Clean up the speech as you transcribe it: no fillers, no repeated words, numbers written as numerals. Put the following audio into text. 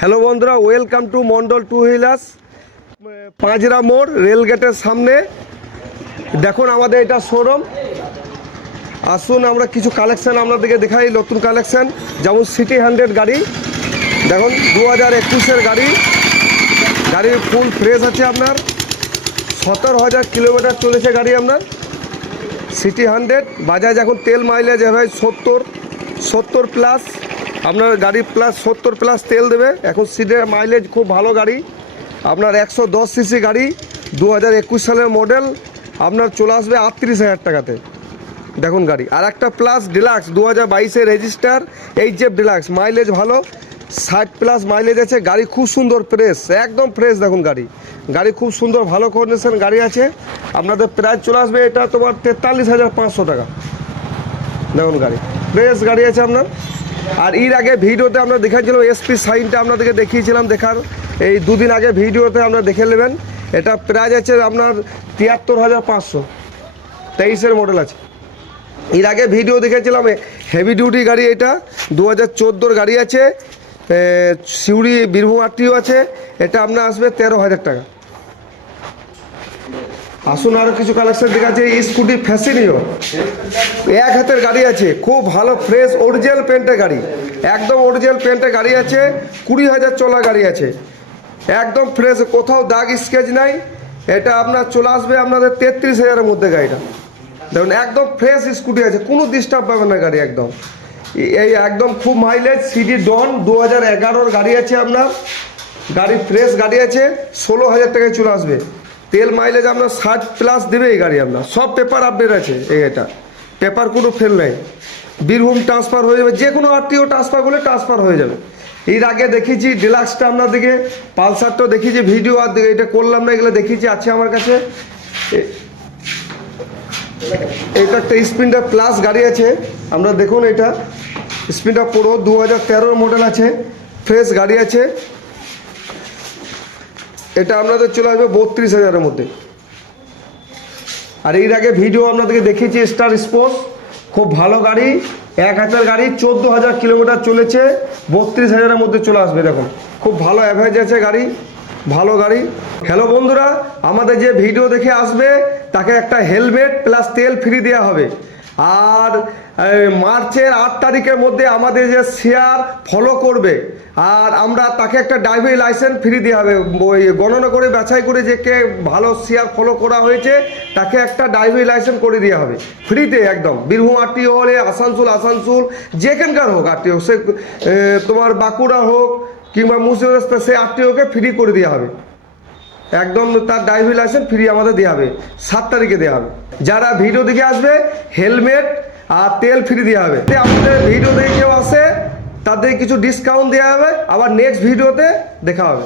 Hello বন্ধুরা, welcome to Mondal two wheelers. Panjra মোড় রেলগেটের সামনে দেখুন আমাদের এটা শোরুম। আসুন আমরা কিছু কালেকশান আপনাদেরকে দেখাই, নতুন কালেকশান। যেমন সিটি 100 গাড়ি দেখুন, 2021-এর গাড়ি। গাড়ি ফুল ফ্রেশ আছে আপনার। 17,000 কিলোমিটার চলেছে গাড়ি আপনার। সিটি 100 বাজাজ এখন তেল মাইলেজ ভাই 70 প্লাস আপনার গাড়ি, প্লাস 70 প্লাস তেল দেবে এখন। সিটের মাইলেজ খুব ভালো গাড়ি আপনার। 110 সিসি গাড়ি, 2021 সালের মডেল আপনার চলে আসবে 38,000 টাকাতে। দেখুন গাড়ি। আর একটা প্লাস ডিলাক্স 2022-এর রেজিস্টার HF ডিলাক্স, মাইলেজ ভালো, 60 প্লাস মাইলেজ আছে। গাড়ি খুব সুন্দর ফ্রেশ, একদম ফ্রেশ। দেখুন গাড়ি খুব সুন্দর, ভালো কন্ডিশন গাড়ি আছে। আপনাদের প্রাইস চলে আসবে এটা তোমার 43,500 টাকা। দেখুন গাড়ি ফ্রেশ গাড়ি আছে আপনার। আর এর আগে ভিডিওতে আমরা দেখাচ্ছিলাম SP সাইনটা আপনাদেরকে দেখিয়েছিলাম, দেখার এই দুদিন আগে ভিডিওতে আপনারা দেখে নেবেন। এটা প্রাইস আছে আপনার 73,500, 23-এর মডেল আছে। এর আগে ভিডিও দেখেছিলাম হেভি ডিউটি গাড়ি, এটা 2014-র গাড়ি আছে। সিউড়ি বীরভূম RTO আছে। এটা আপনার আসবে 13,000 টাকা। আসুন আরও কিছু কালেকশন দেখাচ্ছে। স্কুটি ফ্যাসিনিও, এক হাতের গাড়ি আছে, খুব ভালো ফ্রেশ অরিজিনাল পেন্টের গাড়ি, একদম অরিজিনাল পেন্টের গাড়ি আছে। 20,000 চলা গাড়ি আছে, একদম ফ্রেশ, কোথাও দাগ স্কেচ নাই। এটা আপনার চলে আসবে আপনাদের 33,000-এর মধ্যে গাড়িটা। দেখুন একদম ফ্রেশ স্কুটি আছে, কোনো ডিস্টার্ব পাবে না গাড়ি একদম। এই একদম খুব মাইলেজ। সিডি ডন 2011-র গাড়ি আছে আপনার। গাড়ি ফ্রেশ গাড়ি আছে, 16,000 টাকায় চলে আসবে। তেল মাইলেজ আপনার 60 প্লাস দেবে এই গাড়ি আপনার। সব পেপার আপডেট আছে এটা, পেপার কোনো ফেল নেই। বীরভূম ট্রান্সফার হয়ে যাবে, যে কোনো RTO ট্রান্সফার করলে ট্রান্সফার হয়ে যাবে। এর আগে দেখিয়েছি ডিলাক্সটা আপনাদেরকে, পালসারটাও দেখিয়েছি ভিডিও, আর এটা করলাম না, এগুলো দেখিয়েছি, আছে আমার কাছে। এটা একটা স্প্লেন্ডার প্লাস গাড়ি আছে আমরা, দেখুন এটা স্প্লেন্ডার প্রো 2013-র মডেল আছে, ফ্রেশ গাড়ি আছে। এটা আপনাদের চলে আসবে 32,000-এর মধ্যে। আর এর আগে ভিডিও আপনাদেরকে দেখিয়েছি স্টার স্পোর্টস, খুব ভালো গাড়ি, এক হাজার গাড়ি, 14,000 কিলোমিটার চলেছে, 32,000-এর মধ্যে চলে আসবে। দেখুন খুব ভালো অ্যাভারেজ আছে গাড়ি, ভালো গাড়ি। হ্যালো বন্ধুরা, আমাদের যে ভিডিও দেখে আসবে তাকে একটা হেলমেট প্লাস তেল ফ্রি দেওয়া হবে। আর মার্চের 8 তারিখের মধ্যে আমাদের যে শেয়ার ফলো করবে, আর আমরা তাকে একটা ড্রাইভিং লাইসেন্স ফ্রি দেওয়া হবে। ওই গণনা করে বাছাই করে যে কে ভালো শেয়ার ফলো করা হয়েছে তাকে একটা ড্রাইভিং লাইসেন্স করে দেওয়া হবে ফ্রিতে একদম। বীরভূম RTO হলে আসানসোল যেখানকার হোক RTO, সে তোমার বাঁকুড়া হোক কিংবা মুর্শিদাবাদ, সে RTO-কে ফ্রি করে দেওয়া হবে একদম। তার ড্রাইভিং লাইসেন্স ফ্রি আমাদের দেওয়া হবে, 7 তারিখে দেওয়া হবে। যারা ভিডিও দেখে আসবে হেলমেট আর তেল ফ্রি দেওয়া হবে। আমাদের ভিডিও দেখে কেউ আসে তাদের কিছু ডিসকাউন্ট দেওয়া হবে, আবার নেক্সট ভিডিওতে দেখা হবে।